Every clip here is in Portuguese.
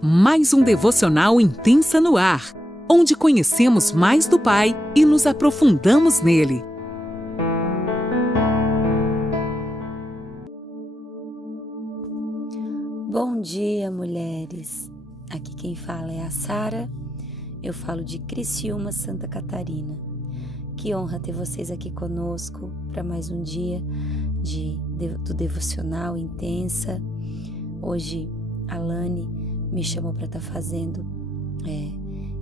Mais um devocional Intensa no ar, onde conhecemos mais do Pai e nos aprofundamos nele. Bom dia, mulheres! Aqui quem fala é a Sara. Eu falo de Criciúma, Santa Catarina. Que honra ter vocês aqui conosco para mais um dia do devocional Intensa. Hoje a Lani me chamou para estar fazendo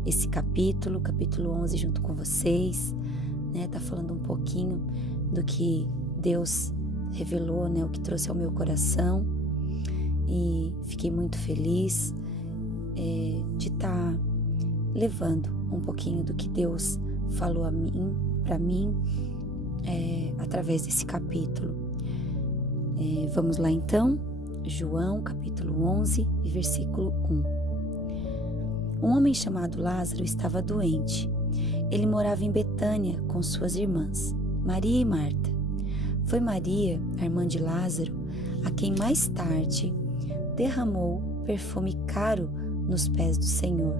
esse capítulo 11 junto com vocês, né? Tá falando um pouquinho do que Deus revelou, né? O que trouxe ao meu coração, e fiquei muito feliz de estar levando um pouquinho do que Deus falou para mim, através desse capítulo. Vamos lá então. João, capítulo 11, versículo 1. Um homem chamado Lázaro estava doente. Ele morava em Betânia com suas irmãs, Maria e Marta. Foi Maria, a irmã de Lázaro, a quem mais tarde derramou perfume caro nos pés do Senhor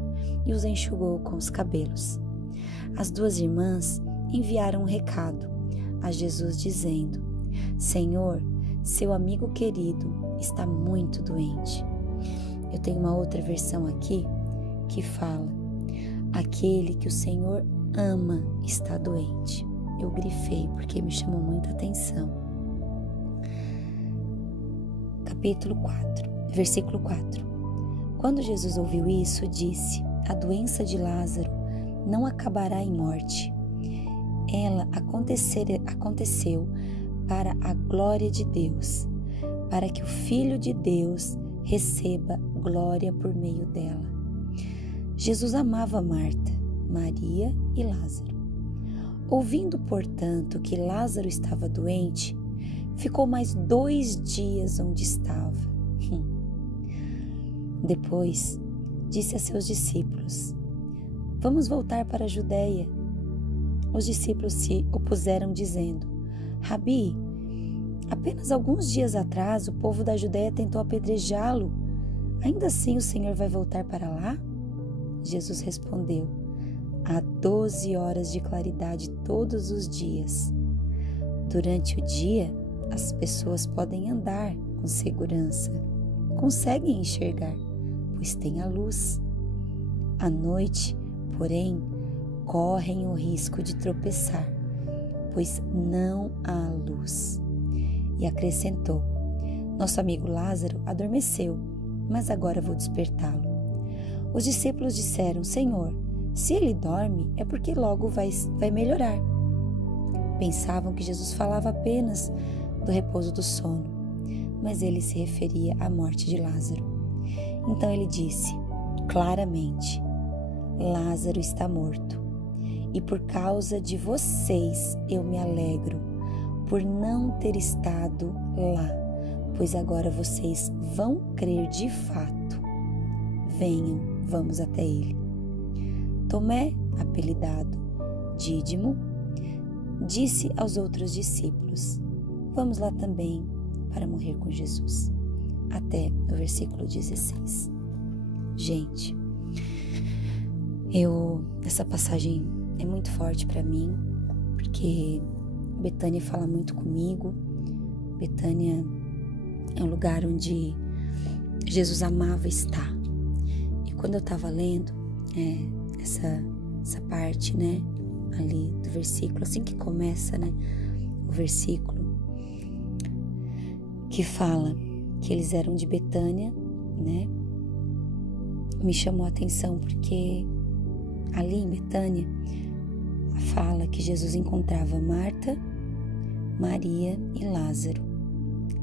e os enxugou com os cabelos. As duas irmãs enviaram um recado a Jesus dizendo: Senhor, seu amigo querido está muito doente. Eu tenho uma outra versão aqui que fala: aquele que o Senhor ama está doente. Eu grifei porque me chamou muita atenção. Capítulo 4, versículo 4. Quando Jesus ouviu isso, disse: a doença de Lázaro não acabará em morte. Ela aconteceu para a glória de Deus, para que o Filho de Deus receba glória por meio dela. Jesus amava Marta, Maria e Lázaro. Ouvindo, portanto, que Lázaro estava doente, ficou mais 2 dias onde estava. Depois, disse a seus discípulos: vamos voltar para a Judeia. Os discípulos se opuseram, dizendo: Rabi, apenas alguns dias atrás o povo da Judeia tentou apedrejá-lo. Ainda assim o Senhor vai voltar para lá? Jesus respondeu: há 12 horas de claridade todos os dias. Durante o dia, as pessoas podem andar com segurança, conseguem enxergar, pois tem a luz. À noite, porém, correm o risco de tropeçar, pois não há luz. E acrescentou: nosso amigo Lázaro adormeceu, mas agora vou despertá-lo. Os discípulos disseram: Senhor, se ele dorme, é porque logo vai melhorar. Pensavam que Jesus falava apenas do repouso do sono, mas ele se referia à morte de Lázaro. Então ele disse claramente: Lázaro está morto, e por causa de vocês eu me alegro por não ter estado lá, pois agora vocês vão crer de fato. Venham, vamos até ele. Tomé, apelidado Dídimo, disse aos outros discípulos: vamos lá também para morrer com Jesus. Até o versículo 16. Gente, essa passagem é muito forte para mim, porque Betânia fala muito comigo. Betânia é um lugar onde Jesus amava estar. E quando eu estava lendo essa parte, né, ali do versículo, assim que começa, né, o versículo que fala que eles eram de Betânia, né, me chamou a atenção, porque ali em Betânia fala que Jesus encontrava Marta, Maria e Lázaro.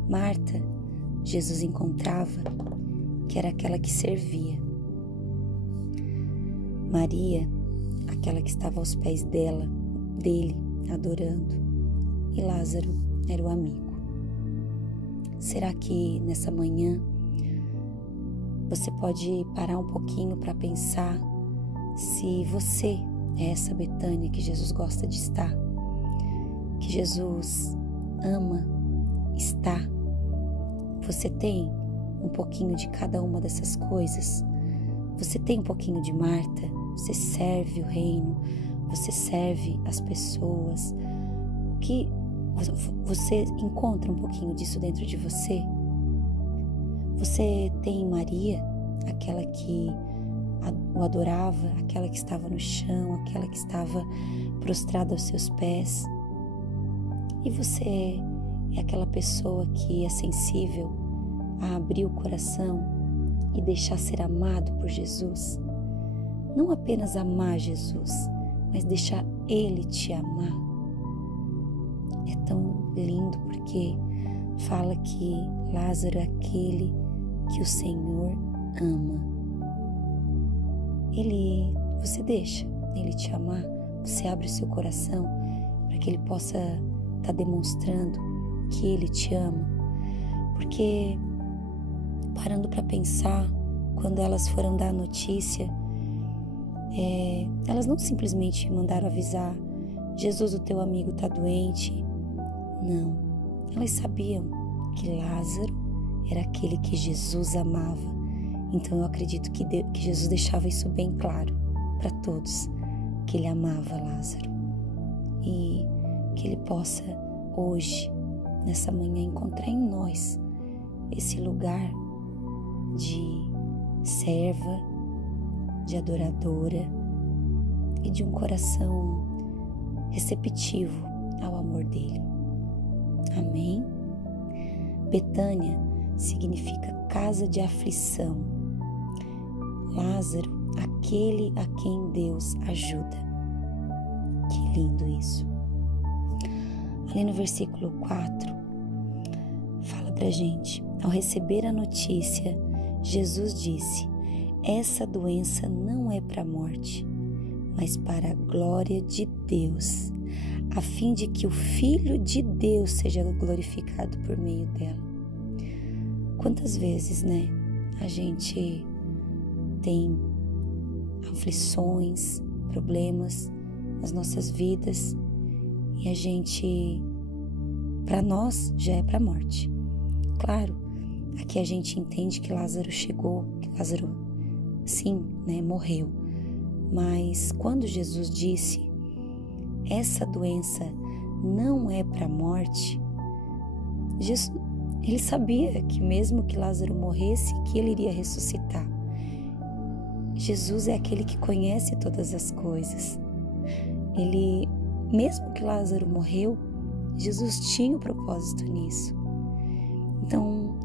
Marta, Jesus encontrava que era aquela que servia. Maria, aquela que estava aos pés dele, adorando. E Lázaro era o amigo. Será que nessa manhã você pode parar um pouquinho para pensar se você é essa Betânia que Jesus gosta de estar, que Jesus ama estar? Você tem um pouquinho de cada uma dessas coisas? Você tem um pouquinho de Marta? Você serve o reino? Você serve as pessoas? O que você encontra um pouquinho disso dentro de você? Você tem Maria, aquela que o adorava, aquela que estava no chão, aquela que estava prostrada aos seus pés? E você é aquela pessoa que é sensível a abrir o coração e deixar ser amado por Jesus? Não apenas amar Jesus, mas deixar Ele te amar. É tão lindo porque fala que Lázaro é aquele que o Senhor ama. Você deixa Ele te amar, você abre o seu coração para que Ele possa estar demonstrando que Ele te ama. Porque, parando para pensar, quando elas foram dar a notícia, elas não simplesmente mandaram avisar: Jesus, o teu amigo está doente. Não, elas sabiam que Lázaro era aquele que Jesus amava. Então eu acredito que Jesus deixava isso bem claro para todos, que Ele amava Lázaro. E que Ele possa hoje, nessa manhã, encontrar em nós esse lugar de serva, de adoradora e de um coração receptivo ao amor dele. Amém? Betânia significa casa de aflição. Lázaro, aquele a quem Deus ajuda. Que lindo isso. Ali no versículo 4, fala pra gente: ao receber a notícia, Jesus disse: essa doença não é para a morte, mas para a glória de Deus, a fim de que o Filho de Deus seja glorificado por meio dela. Quantas vezes, a gente tem aflições, problemas nas nossas vidas e a gente, para nós, já é para a morte. Claro, aqui a gente entende que Lázaro chegou, que Lázaro, sim, morreu. Mas quando Jesus disse, essa doença não é para a morte, ele sabia que mesmo que Lázaro morresse, que ele iria ressuscitar. Jesus é aquele que conhece todas as coisas. Mesmo que Lázaro morreu, Jesus tinha um propósito nisso. Então,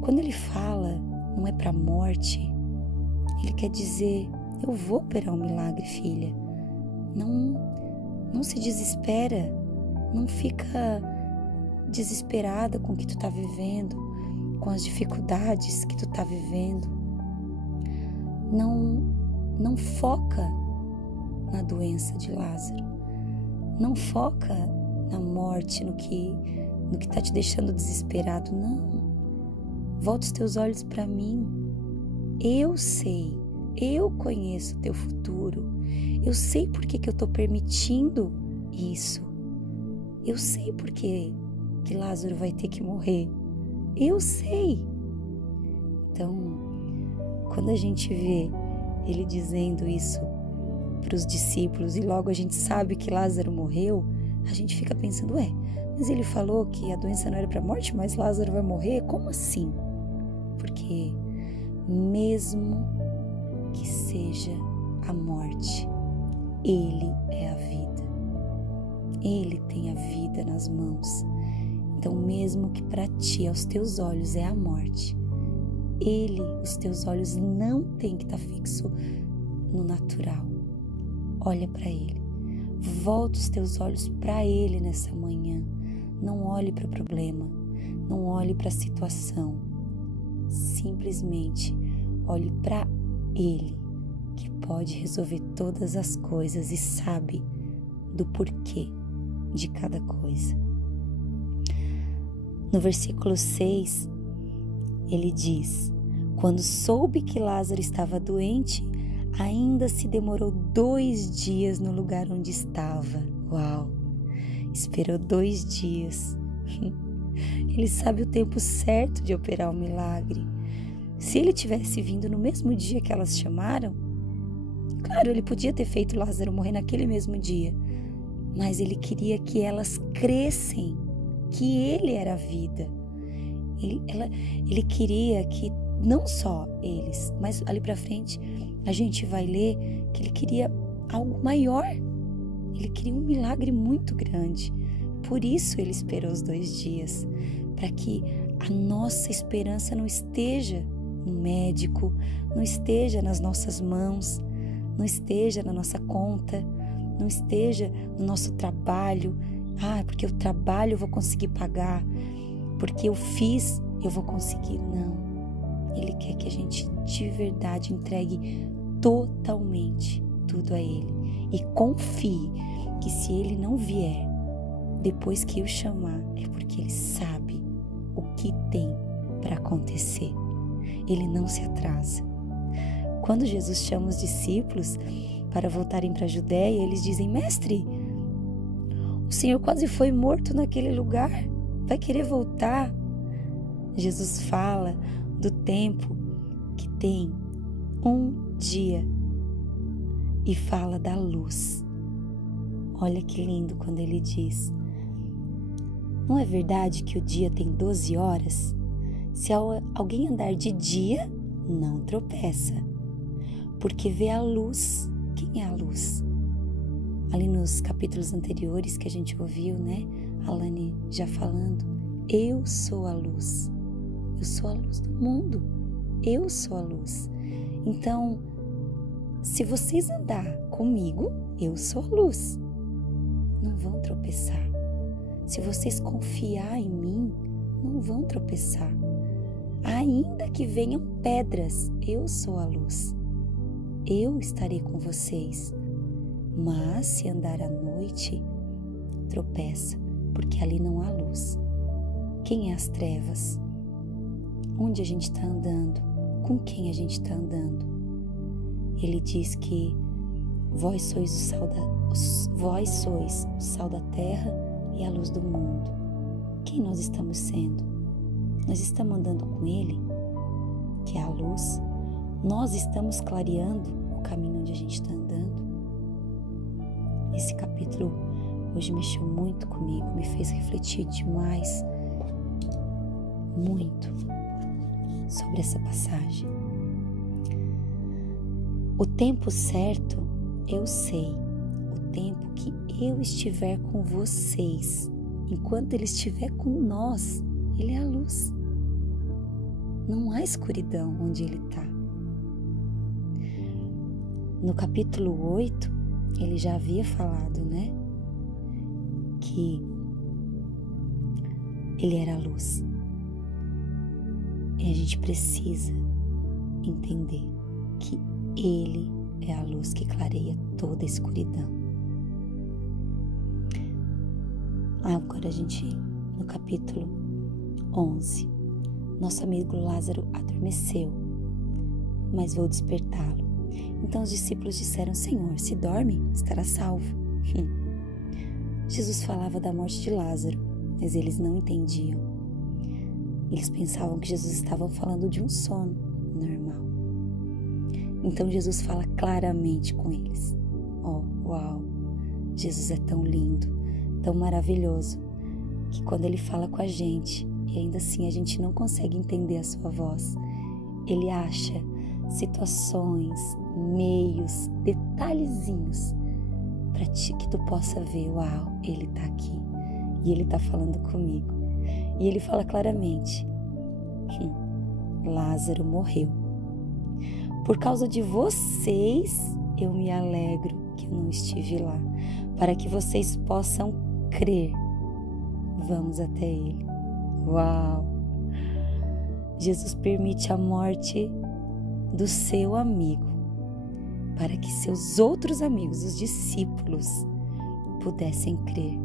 quando ele fala, não é para a morte, ele quer dizer: eu vou operar um milagre, filha. Não se desespera, não fica desesperada com o que tu está vivendo, com as dificuldades que tu está vivendo. Não foca na doença de Lázaro, não foca na morte, no que está te deixando desesperado. Não, volta os teus olhos para mim. Eu sei, eu conheço o teu futuro. Eu sei por que eu estou permitindo isso. Eu sei por que Lázaro vai ter que morrer. Eu sei. Então, quando a gente vê ele dizendo isso para os discípulos e logo a gente sabe que Lázaro morreu, a gente fica pensando: mas ele falou que a doença não era para a morte, mas Lázaro vai morrer? Como assim? Porque mesmo que seja a morte, Ele é a vida. Ele tem a vida nas mãos. Então, mesmo que para ti, aos teus olhos, é a morte, os teus olhos não têm que estar fixos no natural. Olha para Ele. Volta os teus olhos para Ele nessa manhã. Não olhe para o problema. Não olhe para a situação. Simplesmente olhe para Ele, que pode resolver todas as coisas e sabe do porquê de cada coisa. No versículo 6, ele diz: quando soube que Lázaro estava doente, ainda se demorou 2 dias no lugar onde estava. Uau! Esperou 2 dias. Ele sabe o tempo certo de operar o milagre. Se ele tivesse vindo no mesmo dia que elas chamaram, claro, ele podia ter feito Lázaro morrer naquele mesmo dia, mas ele queria que elas crescem, que ele era a vida. Ele queria que não só eles, mas ali para frente a gente vai ler que ele queria algo maior. Ele queria um milagre muito grande. Por isso ele esperou os 2 dias, para que a nossa esperança não esteja no médico, não esteja nas nossas mãos, não esteja na nossa conta, não esteja no nosso trabalho. Porque eu trabalho eu vou conseguir pagar, porque eu fiz eu vou conseguir. Não. Ele quer que a gente de verdade entregue totalmente tudo a Ele e confie que se Ele não vier depois que eu chamar, é porque Ele sabe o que tem para acontecer. Ele não se atrasa. Quando Jesus chama os discípulos para voltarem para a Judéia, eles dizem: Mestre, o Senhor quase foi morto naquele lugar, vai querer voltar? Jesus fala do tempo que tem 1 dia e fala da luz. Olha que lindo quando ele diz: não é verdade que o dia tem 12 horas? Se alguém andar de dia, não tropeça, porque vê a luz. Quem é a luz? Ali nos capítulos anteriores que a gente ouviu, né? A Lani já falando: eu sou a luz. Eu sou a luz do mundo. Eu sou a luz. Então, se vocês andar comigo, eu sou a luz. Não vão tropeçar. Se vocês confiar em mim, não vão tropeçar. Ainda que venham pedras, eu sou a luz. Eu estarei com vocês. Mas se andar à noite, tropeça, porque ali não há luz. Quem é as trevas? Onde a gente está andando? Com quem a gente está andando? Ele diz que vós sois o sal da terra e a luz do mundo. Quem nós estamos sendo? Nós estamos andando com Ele, que é a luz? Nós estamos clareando o caminho onde a gente está andando? Esse capítulo hoje mexeu muito comigo, me fez refletir demais, muito, sobre essa passagem. O tempo certo, eu sei, o tempo que eu estiver com vocês, enquanto Ele estiver com nós, Ele é a luz. Não há escuridão onde Ele está. No capítulo 8, Ele já havia falado, né? Que Ele era a luz. E a gente precisa entender que Ele é a luz que clareia toda a escuridão. Agora a gente, no capítulo 11, nosso amigo Lázaro adormeceu, mas vou despertá-lo. Então os discípulos disseram: Senhor, se dorme, estará salvo. Jesus falava da morte de Lázaro, mas eles não entendiam. Eles pensavam que Jesus estava falando de um sono normal. Então Jesus fala claramente com eles. Uau! Jesus é tão lindo, tão maravilhoso, que quando Ele fala com a gente, e ainda assim a gente não consegue entender a sua voz, Ele acha situações, meios, detalhezinhos para que tu possa ver: uau, Ele está aqui e Ele está falando comigo. E Ele fala claramente: Lázaro morreu. Por causa de vocês, eu me alegro que eu não estive lá, para que vocês possam crer. Vamos até Ele. Uau! Jesus permite a morte do seu amigo, para que seus outros amigos, os discípulos, pudessem crer.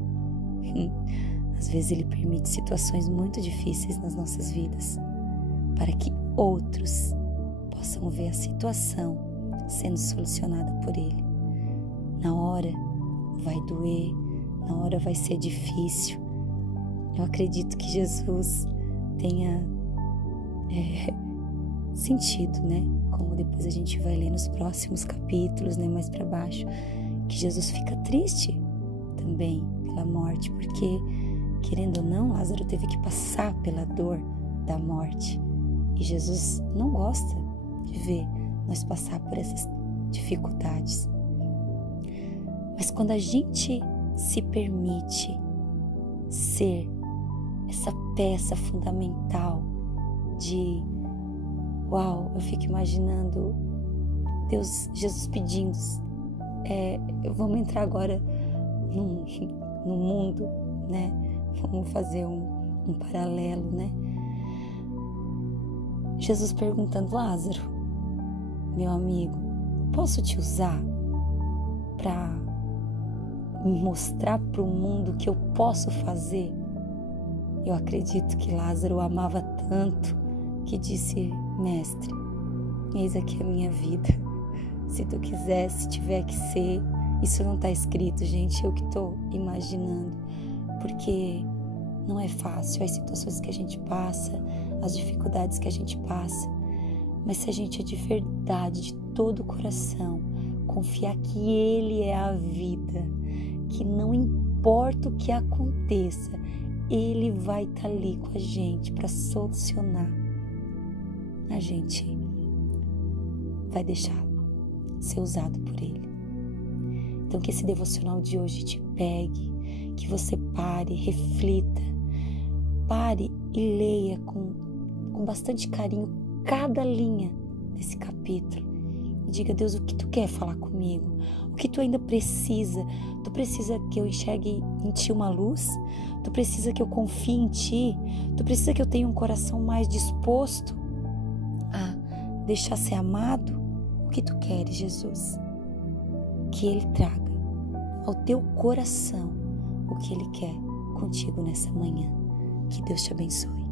Às vezes Ele permite situações muito difíceis nas nossas vidas, para que outros possam ver a situação sendo solucionada por Ele. Na hora vai doer, na hora vai ser difícil. Eu acredito que Jesus tenha sentido, né? Como depois a gente vai ler nos próximos capítulos, né? Mais para baixo, que Jesus fica triste também pela morte, porque, querendo ou não, Lázaro teve que passar pela dor da morte. E Jesus não gosta de ver nós passar por essas dificuldades. Mas quando a gente se permite ser essa peça fundamental de, uau, eu fico imaginando Jesus pedindo, vamos entrar agora no mundo, né? Vamos fazer um paralelo, né? Jesus perguntando: Lázaro, meu amigo, posso te usar para mostrar para o mundo o que eu posso fazer? Eu acredito que Lázaro amava tanto que disse: mestre, eis aqui a minha vida. Se tu quiser, se tiver que ser. Isso não está escrito, gente, eu que estou imaginando, porque não é fácil as situações que a gente passa, as dificuldades que a gente passa, mas se a gente é de verdade, de todo o coração, confiar que Ele é a vida, que não importa o que aconteça, Ele vai estar ali com a gente para solucionar, a gente vai deixar ser usado por Ele. Então que esse devocional de hoje te pegue, que você pare, reflita, pare e leia com bastante carinho cada linha desse capítulo e diga: Deus, o que tu quer falar comigo? O que tu ainda precisa? Tu precisa que eu enxergue em ti uma luz? Tu precisa que eu confie em ti? Tu precisa que eu tenha um coração mais disposto a deixar ser amado? O que tu queres, Jesus? Que Ele traga ao teu coração o que Ele quer contigo nessa manhã. Que Deus te abençoe.